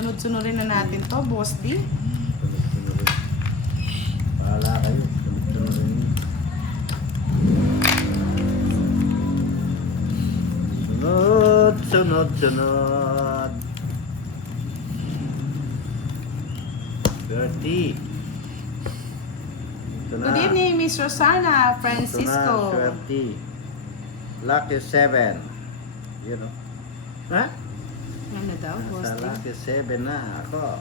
Sunod-sunurin na natin to, Boss D. Sunod-sunurin. Bahala kayo. Sunod-sunurin. Sunod, sunod, sunod. 30. Ito na. Good evening, Miss Rosana Francisco. Ito na, 30. Lucky 7. Yun o. Ha? Ano daw, Boss Nasa D? lucky 7 na ako.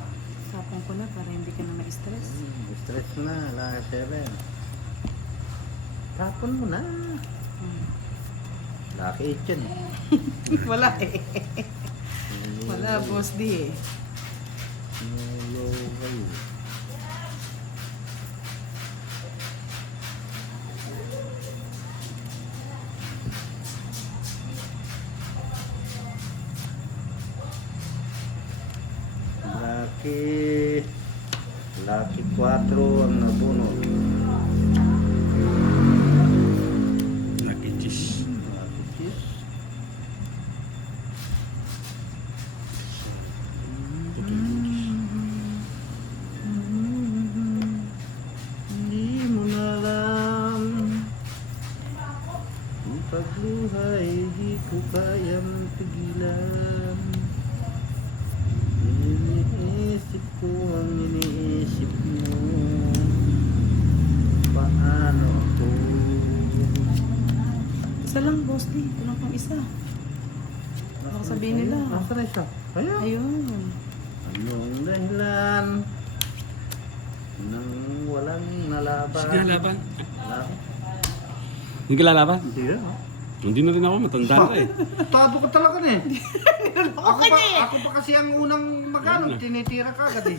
Sapong ko na para hindi ka na ma-stress. Stress na, lucky 7. Tapon mo na. Lucky 8 yan. Wala eh. Wala, Boss D eh. Hello kayo. Lucky 4 ang nabunot. Lucky cheese. Lucky cheese. Hindi mo na alam ang pagluhay, di ko kayang pigilan. Iniisip ko ang iniisip mo. Paano ako? Isa lang, Boss D. Kulang pang isa. Baka sabihin nila. Nasa na isa? Ayun. Ayun. Anong dahilan nang walang nalaban? Sige, laban. Wala. Hindi ka lalaban? Hindi na. Hindi na rin ako, matanda ka eh. Tado ka talaga na eh. Okay na eh. Ako pa kasi ang unang magano, tinitira ka agad eh.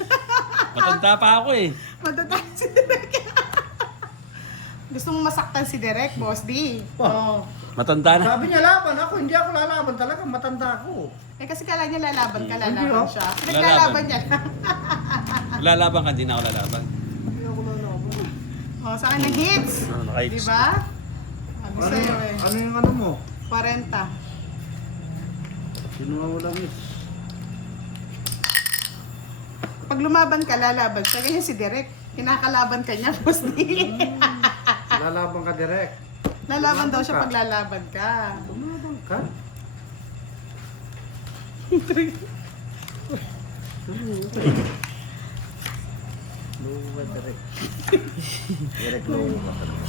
Matanda pa ako eh. Matatay si Derek. Gusto mong masaktan si Derek, Boss D. Oh. Oh. Matanda na. Sabi niya laban ako, hindi ako lalaban talaga, matanda ako. Eh kasi kala niya lalaban ka, Hindi, lalaban oh. siya. Pinaglalaban niya lang. Lalaban ka, hindi na ako lalaban. Hindi ako lalaban. Oh, sa akin ng hits. Naka-hits. Di ba? Sabi sa'yo eh. Ano yung ano mo? 40. Sino nga walang miss? Pag lumaban ka, lalaban siya. Ganyan si Derek. Kinakalaban ka niya, Boss D. Lalaban ka direct. Lalaban daw siya ka. pag lalaban ka. Lumaban ka? Low ka direct. Direct low ka talaga.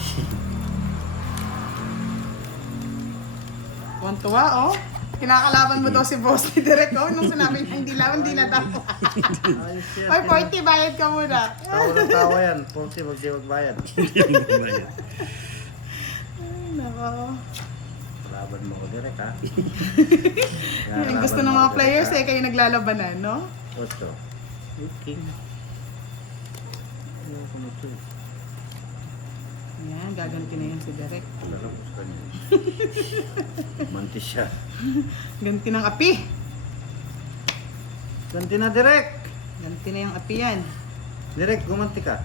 Tuwan-tuwa, oh. Kinakalaban mo daw si Boss ni Derek, oh. Nung sinabi niya, hindi laban, hindi na daw. Ayos yan. Oy, 40, bayad ka muna. Tawa ng tawa yan. 40 wag di magbayad. Ay, nako. Laban mo ko direct ha. Yung gusto ng mga players eh, kayo naglalabanan, no? 8. Okay. Ayoko na ito. Ayan, gaganti na yan si Derek. Lalabos ka niya. Mantis siya. Ganti ng api. Ganti na direct. Ganti na yung api yan. Direct, gumanti ka.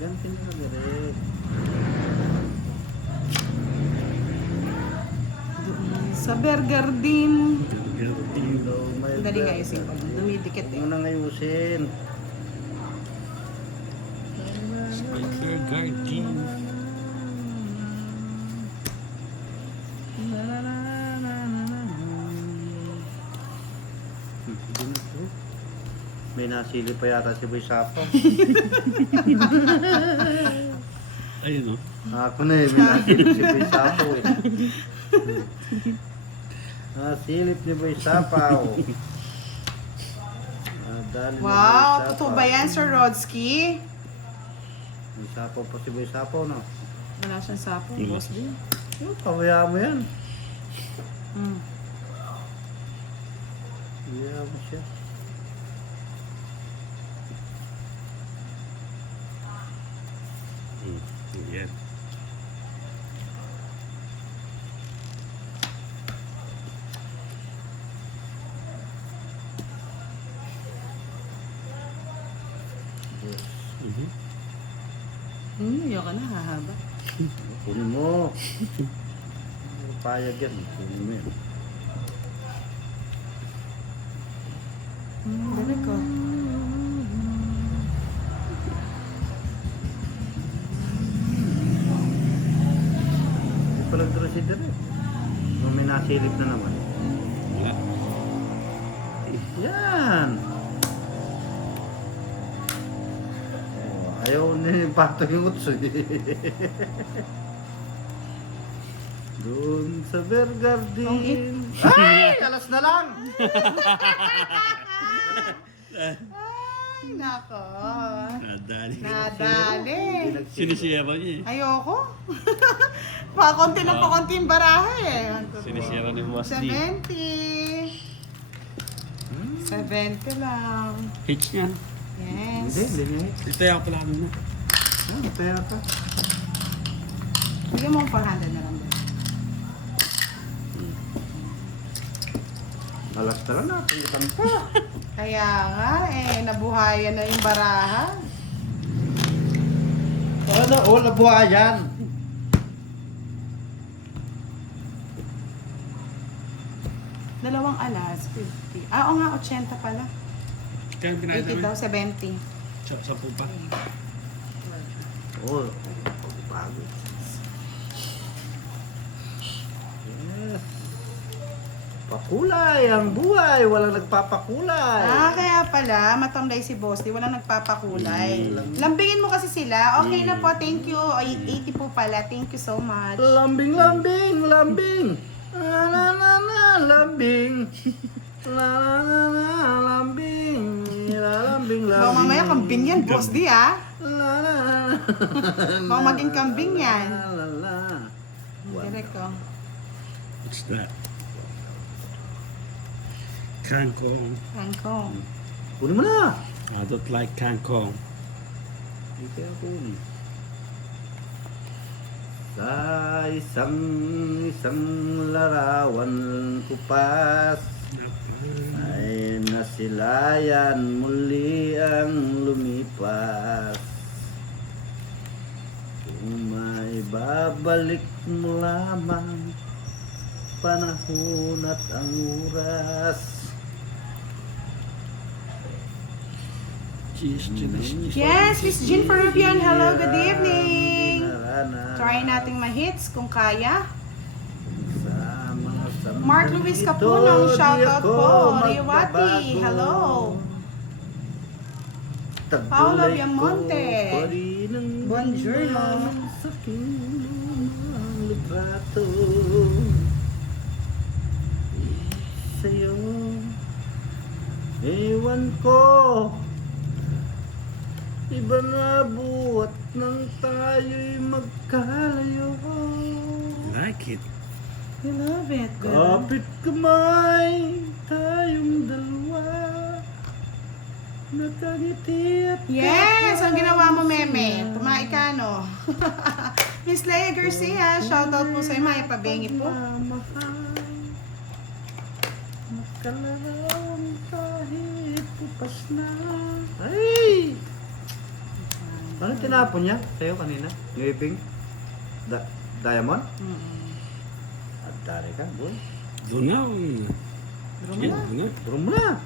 Ganti na direct. Doon sa Burger Din. Hello, my Dali nga brother. ayusin ko. Dumidikit Huwag eh. mo nang ayusin. Spiker Guardian. May nasili pa yata si Boy Sapo. Ayun o. Ako na eh, may nasilip si Boy Sapo eh. Nasilip ni Boy Sapaw. Nadali ni Boy Wow, Sapaw. totoo ba yan, Sir Rodsky? May Sapaw pa si Boy Sapaw, no? Wala siyang sapo, Wala. Boss din. Pawaya mo yan. Hmm. Pawaya mo siya. Yan. Ayaw ka na, hahaba. Kunin mo. Payag yan. Kunin mo yan. Derek ko. Hindi pa nag-draw si Derek. Nung may nasilip na naman. Yeah. Yan! Oh, ayaw ni Pato yung utso. Doon sa Bergardin. Ay! Alas na lang! Ay, nako. Nadali. Nadali. Sinisiyaba niya eh. Ayoko. Pakonti lang pakonti yung baraha eh. Sinisiyaba ni Boss D. 70. 70 lang. H niya. Yes. Hindi niya. Ito yung pala na. Ah, pera ka. Bigyan mo ang 400 na lang. Alas na lang natin. Ikan pa. Kaya nga eh, nabuhayan na yung baraha. Ano? Oh, nabuhayan. Dalawang alas, 50. Ah, oo nga, 80 pala. Kaya 80 pinahit daw, namin. 70. Sa pupa. Oh, pagod. Yes. Pakulay ang buhay, walang nagpapakulay. Ah, kaya pala, matamlay si Boss D, walang nagpapakulay. Lambingin mo kasi sila. Okay na po, thank you. Ay, 80 po pala, thank you so much. Lambing, lambing, lambing. La la la la, lambing. La la la la, lambing. La lambing, lambing. Baka mamaya kambing yan, Boss D ah. La la la. Baka maging kambing yan. La la la. Direct ko. What's that? Kangkong. Kangkong. Kunin mo na. I don't like kangkong. Hindi kaya kunin. Sa isang larawan kupas ay nasilayan muli ang lumipas. Kung may babalik mo lamang panahon at ang oras. Yes, Miss Jean Peruvian, hello, good evening. Try nating ma-hits kung kaya. Mark Luis Capulong, shoutout po. Riwati, hello. Paolo Biamonte. Buongiorno. Sa librato sa'yo, ewan ko, iba na buhat nang tayo'y magkalayo. Like it. I love it. Kapit kamay tayong dalawa, nakangiti at Yes, ang ginawa mo, Meme. Tumae ka, no? Miss Leia Garcia, shoutout po sa'yo, Maya Pabengi po. Makalawang kahit pupas na. Ay! Ano tinapon niya sa'yo kanina? Yung iping? Diamond? At dari ka, boy. Doon na. Bro mo Sige, na. doon na. Puro mo na.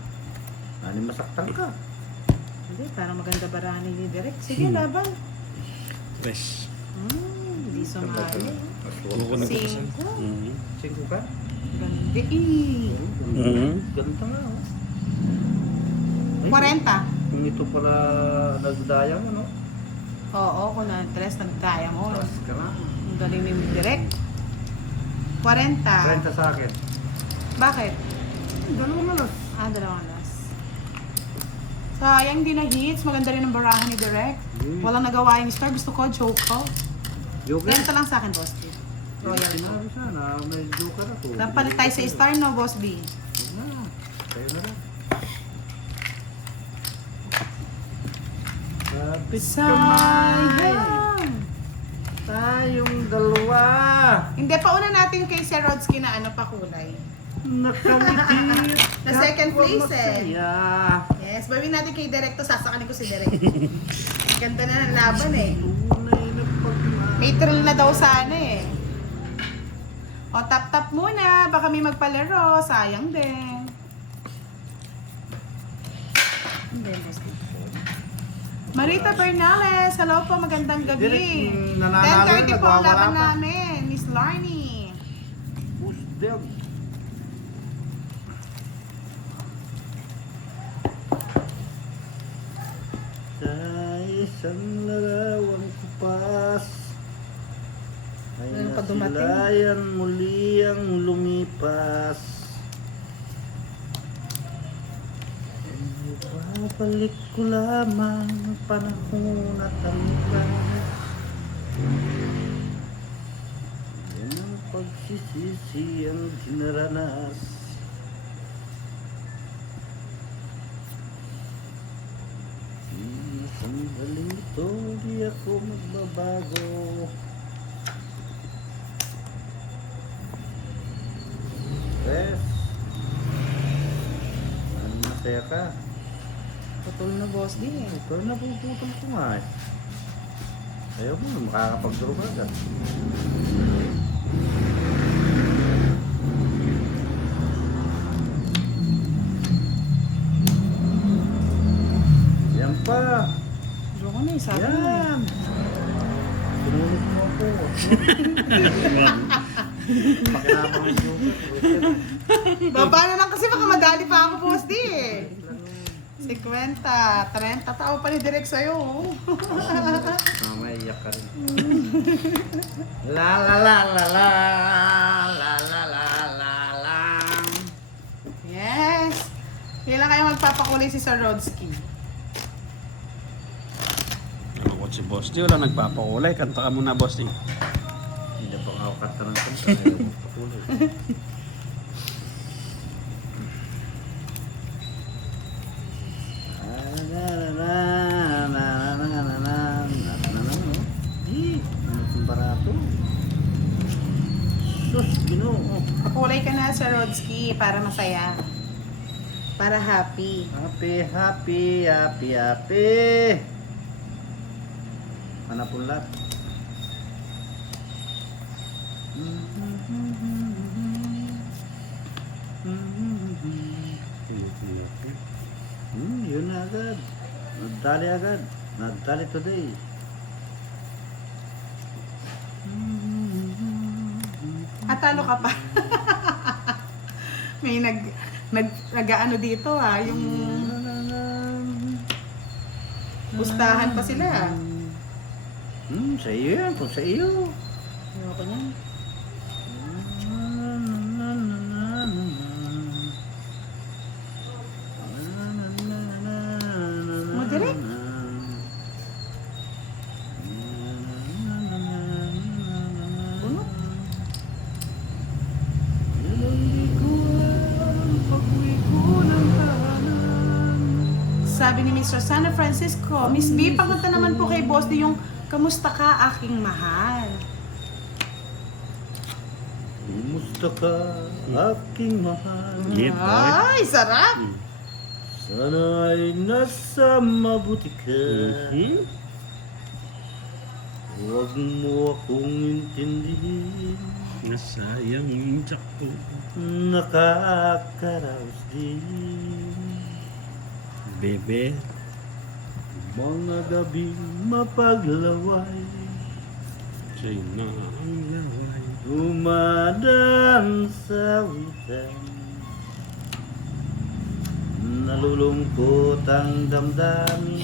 Ano masaktan ka? Hindi, parang maganda barani ni Direk. Sige, laban. Fresh. Hindi sumali. Buko na bukas. Cinco. Mhm. 5 ka? Ganda eh. Ganda nga, oh. 40. Kung ito pala nagdaya mo, no? Oo, kung na-interest, nagkaya mo. Taas ka na. Ang galing ni Direk. 40. 30 sa akin. Bakit? Dalawang alas. Ah, dalawang alas. Sayang, di na hits. Maganda rin ang barahan ni Direk. Walang nagawa yung star. Gusto ko, joke ko. Joker? 30 lang sa akin, Boss D. Royal ko. Sinabi sana, may joker ako. Napalit tayo sa star, no, Boss D? Huwag na. Tayo na rin. Kapit kamay. Sayang. Tayong dalawa. Hindi, pauna natin kay Sir Rodsky na ano pa kulay. Nakangiti. The second place, masaya. Yes, bawin natin kay Direk to. Sasakalin ko si Direk. Ganda na ng laban eh. Tunay na pagmamahal. May thrill na daw sana eh. O, tap-tap muna. Baka may magpalaro. Sayang din. Hindi, boss. Marita Bernales, hello po, magandang gabi. Direk, nananalo 10:30 yun, po ang nagwawala laban pa. namin, Miss Larnie. Push them. Sa isang larawang kupas ay Meron pa dumating. nasilayan muli ang lumipas. Babalik ko lamang ang panahon at ang lugar. Yan ang pagsisisi ang dinaranas. Sandali ito, di ako magbabago. Yes. Masaya ka. Putol na, boss din. Pero napuputol ko nga eh. Ayaw mo, makakapag-draw ka agad. Yan pa. Draw ko na eh, sabi mo eh. Yan. Sinunod mo ako. Pakinabang yung joker. Baba na lang kasi baka madali pa ako, boss din eh. 50, 30 tao pa ni Direk sa'yo. Oh. May iyak ka rin. La la la la la la la la la la. Yes! Kailan kayo magpapakulay si Sir Rodsky? Ako si Boss D, wala nagpapakulay. Kanta ka muna, Boss D. Hindi pa ako kanta ng kanta. Ayaw mo patuloy. Barato. Sus, Ginoo. Pakulay ka na, Sir Rodsky, para masaya. Para happy. Happy, happy, happy, happy. Mana pulat. Yun na agad. Nagdali agad. Nagdali today. Atalo ka pa. May nag-ano dito ha, yung pustahan pa sila. Sa iyo yan. Kung sa iyo. Ayoko niyan. Direk. Puno. Sabi ni Mr. San Francisco, Miss B, pagunta naman po kay Boss D yung kamusta ka, aking mahal? Kumusta ka, aking mahal? Yeah, boy. Ay, sarap! Sana ay nasa mabuti ka. Huwag mo akong intindihin. Nasayang yung tsak ko. Nakakaraos din. Bebe. Mga gabing mapaglaway. Sa'yo na ang laway. Dumadaan sa witan. Nalulungkot ang damdamin.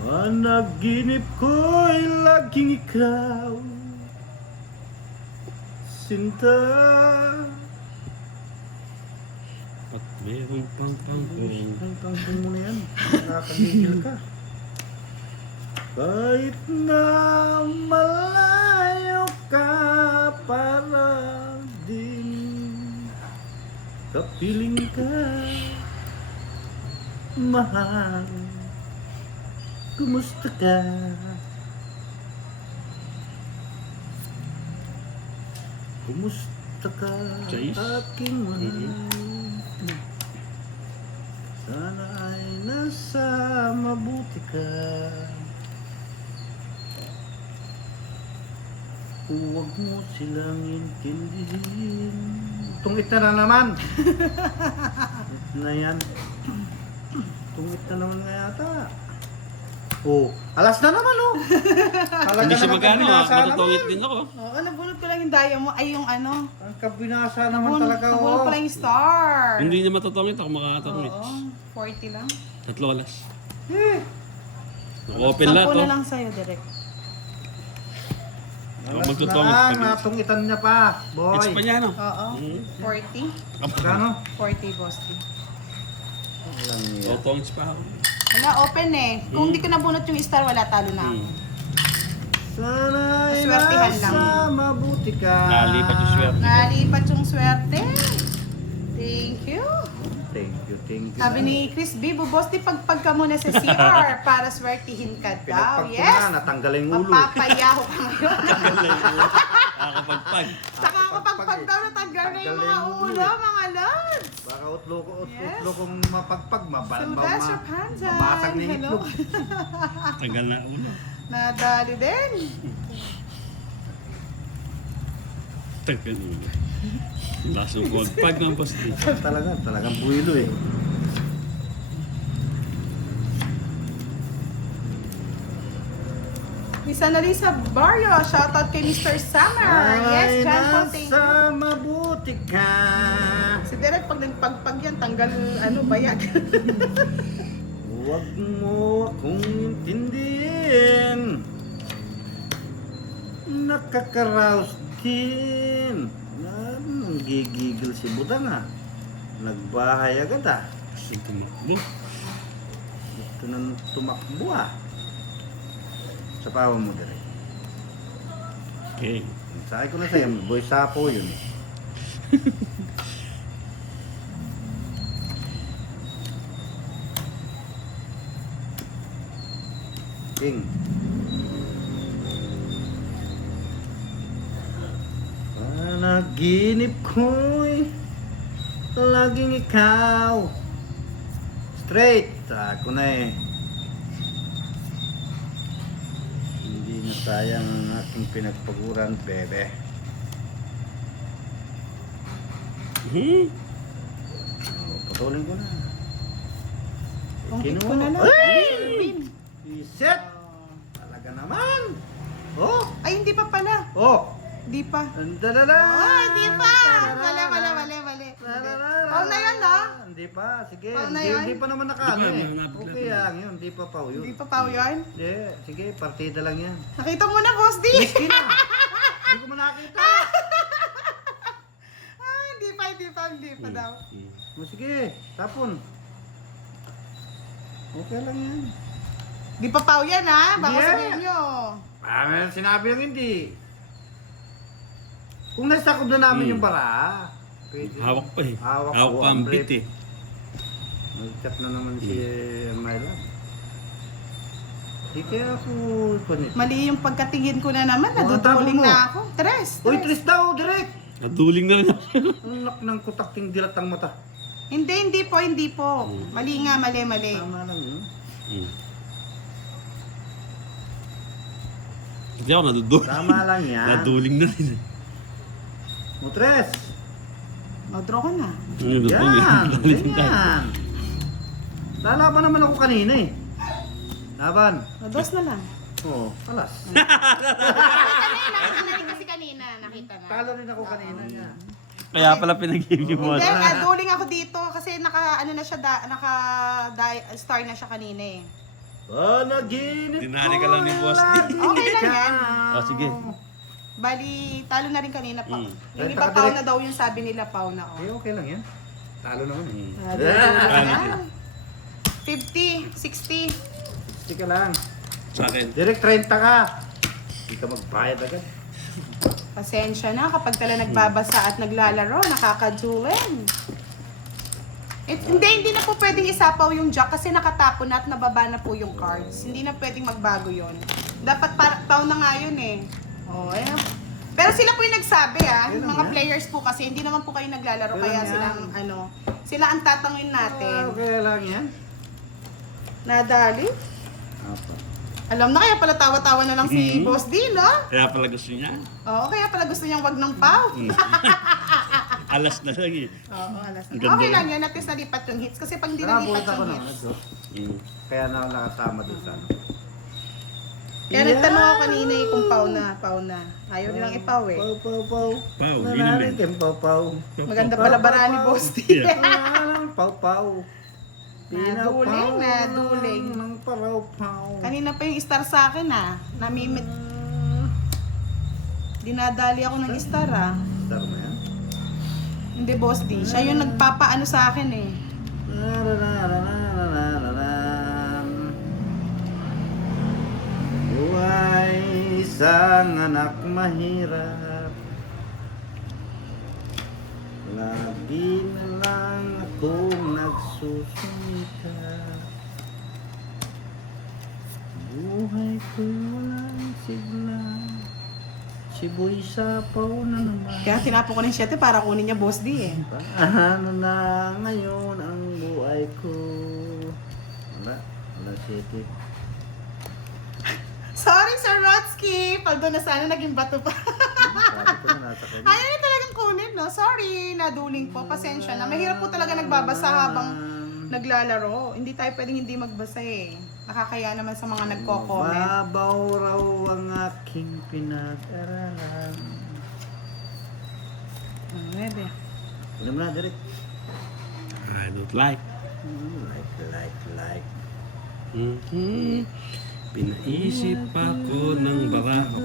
Panaginip ko'y laging ikaw, sinta. At meron pang pangkong. Ang tangkong mo na yan, nakakagigil ka. Kahit na malayo ka para din kapiling ka, mahal. Kumusta ka? Kumusta ka, Chase? aking mahal? Sana ay nasa mabuti ka. Huwag mo silang intindihin. Tungit na naman. It na yan. Tungit na naman nga yata. Oh, alas na naman oh. Talaga Hindi siya naman magano, kabinasa matutungit naman. din ako. Oo, nabunot ko lang yung daya mo. Ay, yung ano. Ang kabinasa naman talaga Nabunot oh. ko lang yung star. Hindi niya matutungit, ako makakatungit. Oo, 40 lang. 3 alas. Eh, Naka-open lahat, 10 na oh. lang sa'yo, direct. Ako alas magtutungit na pa lang, rin. natungitan niya pa. Boy. It's pa niya, no? Oo, Hmm. 40. Magkano? 40, boss. Alam niya. Tutungit pa ako. Wala, open eh. Kung hindi ko nabunot yung star, wala, talo na ako. Sana'y Maswertihan lang. nasa mabuti ka. Nalipat yung swerte. Nalipat yung swerte. Thank you. Thank you, thank you. Sabi ni Chris B, boss, di pagpag ka muna sa CR para swertihin ka daw. Pinagpag ko Yes! na, natanggal yung ulo. Mapapayaho ka ngayon. Nakakapagpag. Saka kapag daw natanggal na yung mga ulo, mga lods. Baka utlo Yes. kong mapagpag, Sylvester Panzan. mabasag na yung Hello. itlog. Tagal na ulo. Nadali din. Tagal na ulo. Lasong gold. Pag ng posti. Talagang buwilo eh. Miss Annalisa Barrio, shoutout kay Mr. Summer. Yes, John po, thank you. nasa mabuti ka. Si Derek, pag nagpagpag yan, tanggal bayag. Huwag mo akong intindihin. Nakakaraos din. Nanggigigil si Budang ah. Nagbahay agad ah. Kasi tumakbo. Gusto nang tumakbo ah. Sa pawa mo direct. Okay. Sabi ko na sa'yo, boy sapo yun. King. Panaginip ko'y laging ikaw. Straight. Ako na eh. Hindi na sayang ang aking pinagpaguran, bebe. Hmm? Putulin ko na. Pungkit ko na lang. Ay! Iset! Talaga naman! Oh! Ay, hindi pa pala. Oh! Hindi pa. Andalala! Oh, hindi pa. Mali. Paul na yan, no? Hindi pa, sige. Paul na Hindi, yun? hindi pa naman nakaano Hindi pa, eh. malapit Okay lang. lang yun, hindi pa pao yun. Hindi pa Pao yun. Hindi, sige, partida lang yan. Nakita mo na, Boss D. Miski na! Hindi ko man nakita! Ah, hindi pa daw. O sige, tapon. Okay lang yan. Hindi pa Pao yan, ha? Baka Yeah. sabihin nyo. Ah, sinabi lang hindi. Kung nasakob na namin yung bara, pwede. Hawak pa eh. Hawak Hawak ko pa ang ang bit brief. eh. Nag-chat na naman si Myla. Di kaya ako kunit. Mali yung pagkatingin ko na naman. Oh, Naduduling tama mo. na ako. Tres. Uy, Tris daw, direct! Naduling na rin ako. Ang lak ng kutakting dilatang mata. Hindi po. Mali nga, mali. Tama lang yun. Hmm. Hindi ako naduduling. Tama lang yan. Naduling na rin eh. O, Tres! Draw ka na. Naduduling. Yan! Naduling tayo. Yan! Lalaban naman ako kanina eh. Laban. Dos na lang. Oo, alas. Nakita na rin kasi kanina. Nakita na. Talo rin ako kanina niya. Kaya pala pinag-game yung Hindi, boss. duling ako dito kasi naka-star na siya kanina eh. Panaginip Dinali ka lang ni Boss D. Okay lang yan. Oh, sige. Bali, talo na rin kanina pa. Mm. Yung iba Pao na daw yung sabi nila Pao na. Eh, okay lang yan. Talo naman eh. Paano? 50, 60. Hindi ka lang. Sa akin. Direct 30 ka. Hindi ka magbayad agad. Pasensya na kapag tala nagbabasa at naglalaro, nakakadulen. Hindi na po pwedeng isapaw yung jack kasi nakatapon na at nababa na po yung cards. Hindi na pwedeng magbago yon. Dapat Pao na nga yun eh. Oh, eh. Pero sila po yung nagsabi Yun lang mga yan. players po kasi hindi naman po kayo naglalaro Yun kaya lang silang yan. sila ang tatanungin natin. Okay lang yan. Nadali? Apa. Alam na, kaya pala tawa-tawa na lang si Boss D, no? Kaya pala gusto niya. Oo, kaya pala gusto niyang wag ng pau. Alas na lang eh. Oo, alas na. Ang ganda Okay yun. lang yan, at least nalipat yung hits. Kasi pag hindi Nakabuhat nalipat ako yung naman. hits. Ito. Mm. Kaya na ako nakasama doon sa ano. Kaya nagtanong ako kanina eh kung pau na. Ayaw nilang ipau eh. Pau, pau, pau. Pau, Nanarin inumin. din, pau, pau. Maganda pala bara ni Boss D. Yeah. Pau, pau. Naduling, naduling. Ng paraw, pau. Kanina pa yung star sa akin ah. Namimit. Dinadali ako ng star ah. Star mo yan? Hindi Boss D. Siya yung nagpapaano sa akin eh. Buhay isang anak mahirap. Lagi na lang akong nagsusumikap. Buhay ko'y walang sigla. Siboy sapaw na naman. Kaya tinapo ko ng 7 para kunin niya Boss D eh. Paano na ngayon ang buhay ko? Wala city. Sorry Sir Rotsky! Paldo na sana naging bato pa. Sabi ko na nasa kanya. Ayaw niya talagang kunin no? Sorry, naduling po. Pasensya na. Mahirap po talaga nagbabasa habang naglalaro. Hindi tayo pwedeng hindi magbasa eh. Nakakaya naman sa mga nagko-comment. Babaw raw ang aking pinag-aralan. Pwede. Ano mo na, direct? I don't like. Like. Mhm. Pinaisip ako ng barako.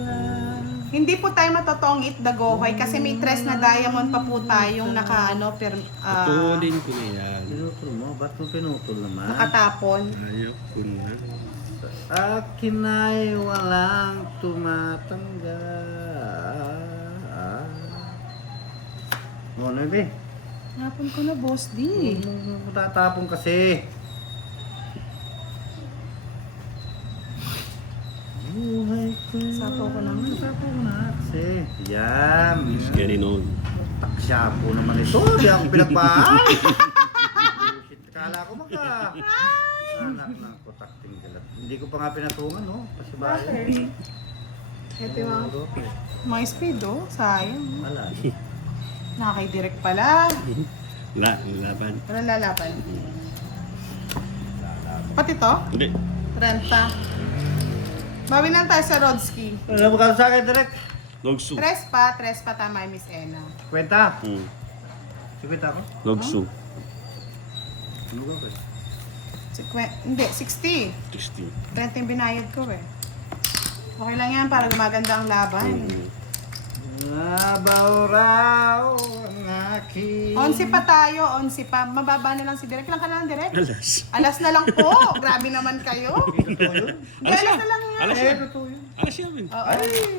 Hindi po tayo matotong itdagohoy kasi may tres na diamond pa po tayong nakaano Putulin ko na yan. Pinutol mo? Ba't mo pinutol naman? nakatapon. Ayaw ko na. Akin ay walang tumatanggap. Ano, Ibe? Napon ko na Boss D. Tatapon kasi. Buhay ko. Sapaw ko naman. Sapaw ko na kasi. Yan. It's getting on. Taksya po naman ito. Di ako pinagbahay. Shit, kala ko maka. Anak ng kotakting galat. Hindi ko pa nga pinatungan, no? Kasi bayan. Ito yung mga speed oh. Sayang. Wala. Nakakay-direct pala. Laban. Walang lalaban. Pati to? Hindi. Renta. Bawi lang tayo sa Rodsky. Alam mo ka sa akin, direct? Logsu. Tres pa tama yung Miss Ena. Kwenta. Mm. Kwenta ako? Logsu. Ano ba ba? Hindi, 60. 60. Renta yung binayad ko eh. Okay lang yan para gumaganda ang laban. Mm. Nabaw raw ang aking... 11 pa tayo, 11 pa. Mababa na lang si Direk. Lang ka na lang, Direk? Alas. Alas na lang po. Grabe naman kayo. Totoo yun? Hindi, alas na lang yan. Alas Eh, yan. totoo yun. Alas yan. Oo.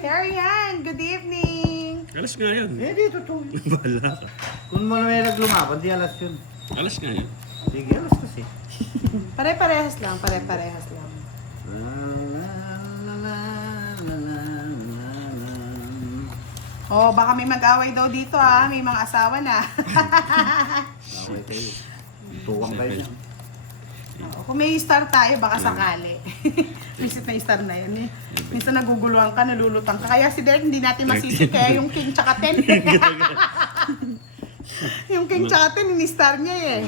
Teryan, good evening. Alas nga yun. Eh, di totoo yun. Bahala ka. Kung mo na may naglumaban, di alas yun. Alas nga yun. Sige, alas kasi. Pare-parehas lang, pare-parehas lang. Oh, baka may mag-away daw dito ah. May mga asawa na. Okay kayo. Tuwang kayo niya. Oo, kung may star tayo, baka sakali. Visit na yung star na yun eh. Minsan naguguluhan ka, nalulutang ka. Kaya si Derek hindi natin masisi. Kaya yung king tsaka 10. Yung king tsaka 10, ini-star niya eh.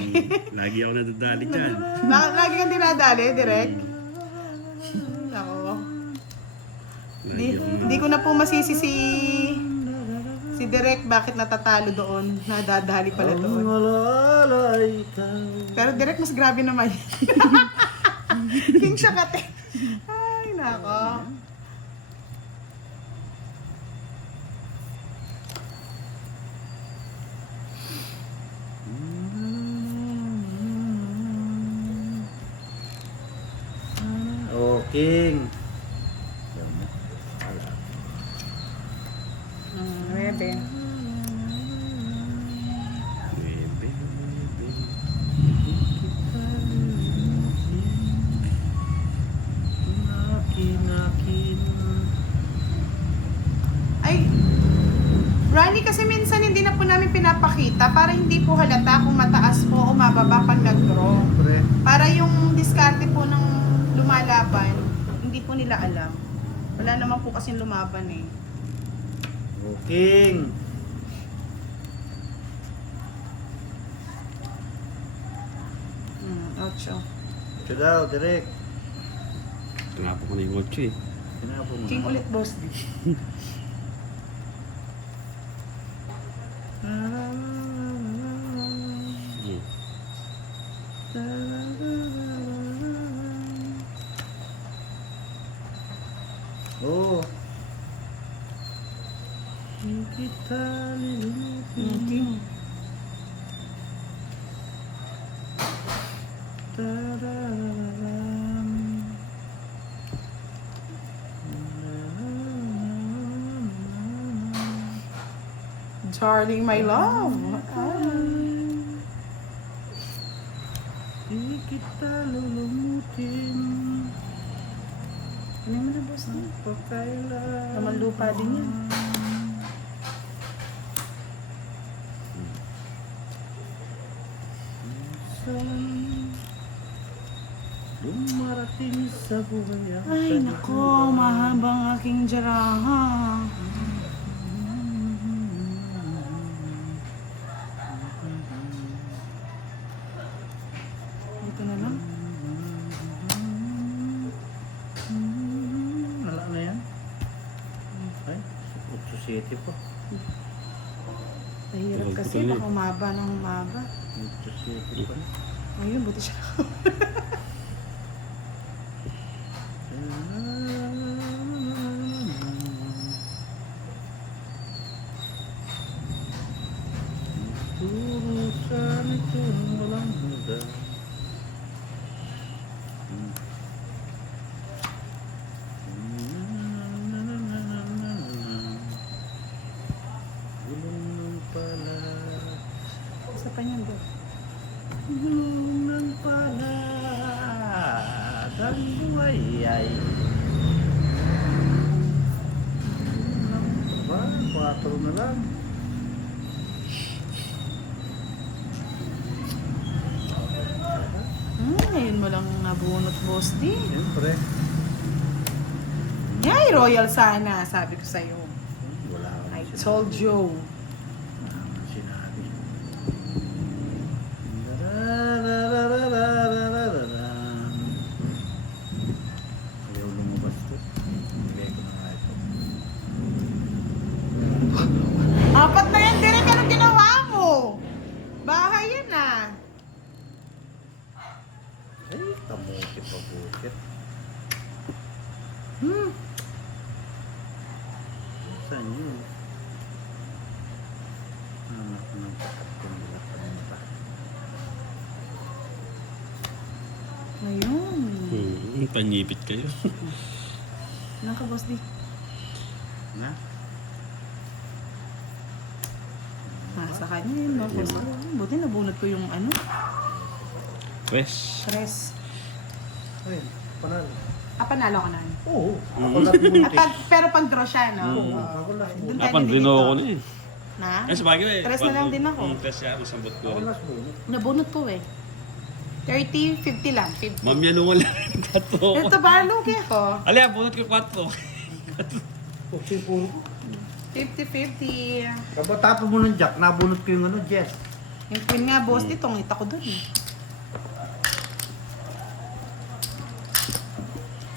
Lagi ako nadadali dyan. Lagi kang dinadali, Derek. Ako. Hindi ko na po masisi si Derek bakit natatalo doon. Nadadali pala Ang doon. malalay ka. Pero Derek, mas grabe naman. King tsaka 10. Ay, nako. Oh, King. Nuebe. Ay, Rani, kasi minsan hindi na po namin pinapakita para hindi po halata kung mataas po o mababa pag nag-draw. Pre. Para yung diskarte po ng lumalaban, hindi po nila alam. Wala naman po kasing lumaban eh. King. Ocho. Ito daw, direct. Tinapon ko na yung 8 eh. Tinapon mo. King ulit, boss. Hmm. Oh. Hindi kita lilimutin. King. Tarararam. Darling, my love. Di kita lulumutin. Ano mo na, boss? Pagkailan. Naman lupa din yan. Minsan, dumarating sa buhay ang Ay, nako, mahabang aking jaraha. Dito na lang. Wala na yan. Ay, 8-7 po. Nahirap kasi, baka umaba ng umaba. 8-7 pa. Ayun, buti siya. Turusan itong walang hanggan. Gulong ng pala. Isa pa niyan, bro. Gulong ng pala. Ang buhay ay. Ba, 4 na lang. Ngayon mo lang nabunot, boss D. Siyempre. Yay, royal sana, sabi ko sa'yo. Wala akong I sinabi. told you. Wala akong sinabi. Ayaw lumabas to. Bigay ko na nga ito. Apat na yan, Derek. Anong ginawa mo? Bahay yan ah. Ay, kamuti pa bukit. Saan yun? Anak ng kapatid nila kanita. Ayun. Panyipit kayo. Naka, boss D. Na? Sa kanya yun, no? Boss D. Buti nabunot ko yung ano, Pwes. stress. Ay, panalo. Panalo ka na. Oo, ako lang bunti. Pero pag draw siya, no? Oo, ako lang bunti. Dun Napan tayo din dito. ako na eh. Na? Kasi bagay eh. Tres na lang din ako. Tres siya, masambot ko Ako rin. lang bunti. Nabunot ko eh. 30, 50 lang. 50. Ma'am yan wala. Tato. Ito ba? Lugi ako. Alea, bunot ko 4. Okay po. 50-50. Kapatapon mo ng jack, nabunot ko yung ano, Jess. Yung queen nga, boss, dito, ngita ko dun eh.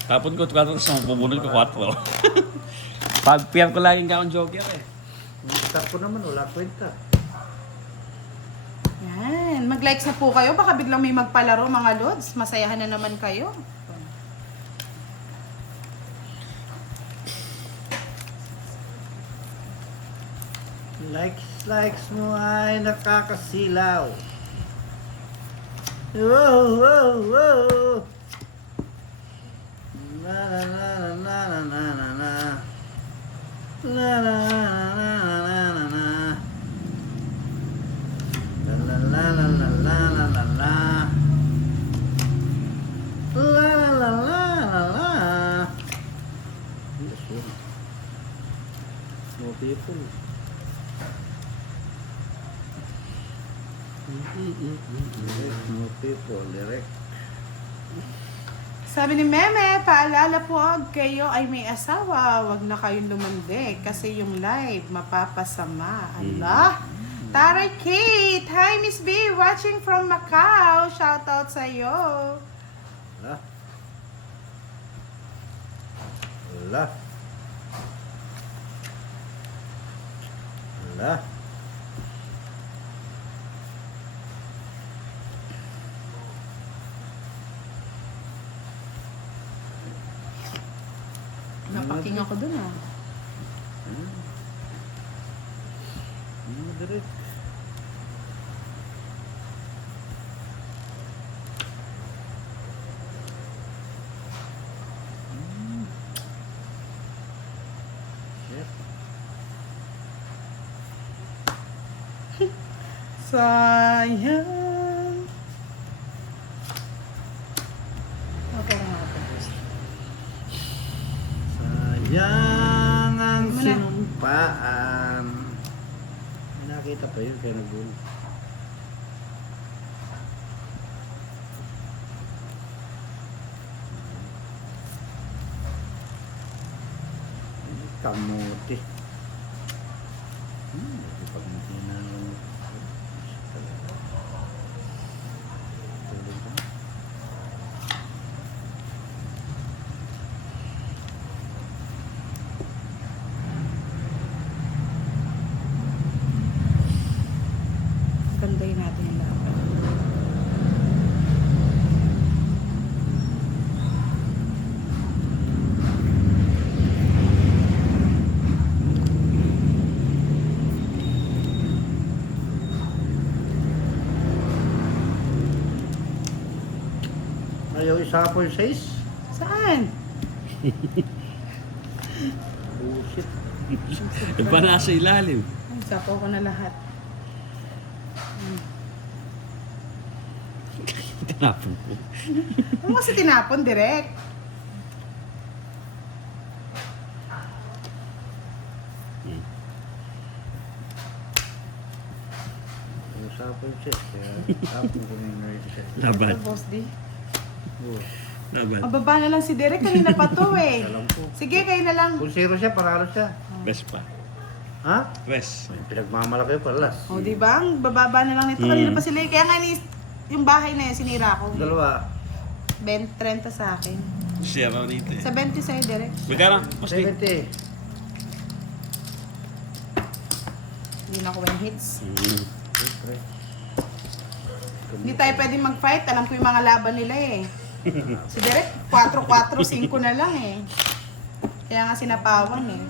Tapon ko 4, tapos bubunot ko 4. Pag-pair ko laging akong joker eh. Yung start ko naman, wala kwenta. Yan. Mag-likes na po kayo. Baka biglang may magpalaro, mga lods. Masayahan na naman kayo. Likes mo ay nakakasilaw. Whoa, whoa, whoa. Na na na na na na na na. La la la la la la. La la la la la la la la la. La la la la la. Yes, sir. More people. Direct, more people, direct. Sabi ni Meme, paalala po kayo ay may asawa. Huwag na kayong lumandi kasi yung live mapapasama. Allah! Taray Kate! Hi Miss B! Watching from Macau! Shoutout sa'yo! Wala. Wala. Wala. Napaking ako dun ah. Direct. Shit. Sayang. Okay na ako. Sayang ang Ano na? sinumpaan. May nakita pa yun kaya nag-goal. Kamuti. Pag hindi na tulog ka. Banday natin yung laban. Ayaw isa po yung 6? Saan? Bullshit. Iba nasa ilalim. Ay, sapo ko na lahat. Tinapon ko. Ano kasi tinapon direct? Isa po yung 6. Kaya tapon ko na yung ready set. Laban. Ito, Boss D. Oh, Laban. Mababa na lang si Derek. Kanina pa to eh. alam ko. Sige, kayo na lang. Kung 0 siya, paralo siya. Best pa. Ha? Best. Pinagmamalaki ko palas. O, di ba? Ang bababa na lang nito. Kanina pa sila eh. Kaya nga yung bahay na yun, sinira ko. Dalawa. 30 sa akin. Share ako dito eh. Sa 20 sa'yo, Derek. Magkano? Mas big. 70. Hindi na ako win hits. Siyempre. Hindi tayo pwedeng mag-fight. Alam ko yung mga laban nila eh. Si Derek, 4-4, 5 na lang eh. Kaya nga sinapawan eh.